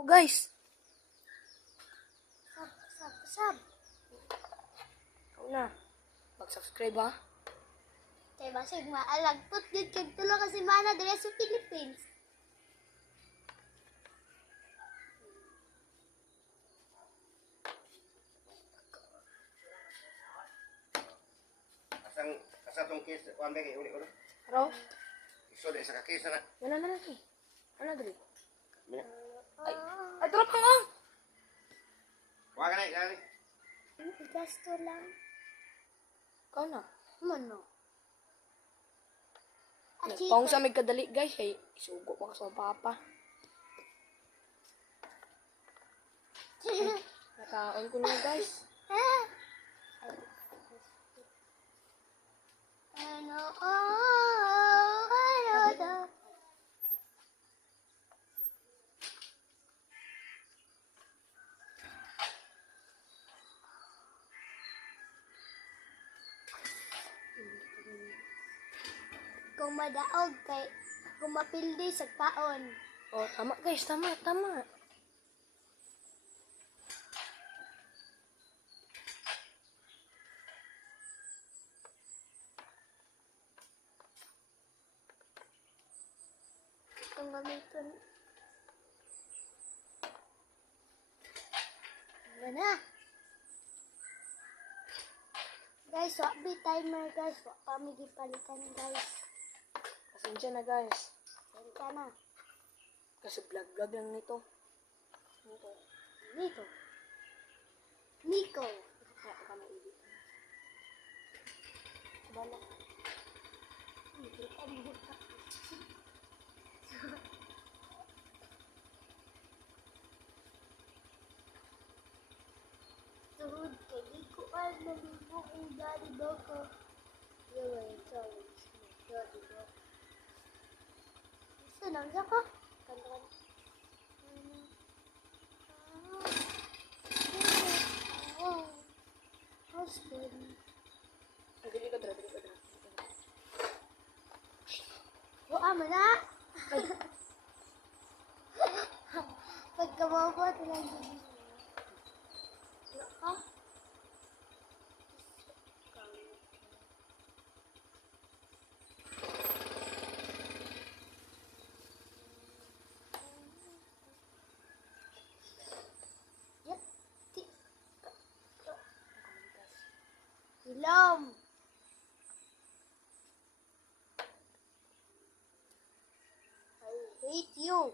mo guys. Sab. Ikaw na. Mag-subscribe ha. Kay basig maalagtot gid kag tulo ka semana diri sa Philippines. Asa tong case, kuan ba kay uli-uli? Araw. Iso di sa kakisa na. Wala na lagi. Ano dali? Mina. Ay, drop lang ah. Wa ka na gali. Gasto lang. Ikaw na. Mono. Nagpaong sa may kadali guys. Ay, isugo pa ka sa papa. Nakaon ko na guys. Ano. Kung madaog kay kung mapildi sa kaon. Oh, tama guys. Tama. Itong gamiton. Wala. Guys, wabi timer guys. Wak kami gipalitan guys. Pasensya na guys. Pwede na. Kasi vlog lang nito. Nico. Kaya kami edit. Bala. Kita mo ka. Tuhod kay di ko alam mo kung dari ba ka. Yawa yung challenge. Dari ba? Gusto nang ka? Kantakan. Husband. Dili ka dra. Yo, ama na! Pagkababot lang din. Yo, ha? Yep. Ilom! I hate you!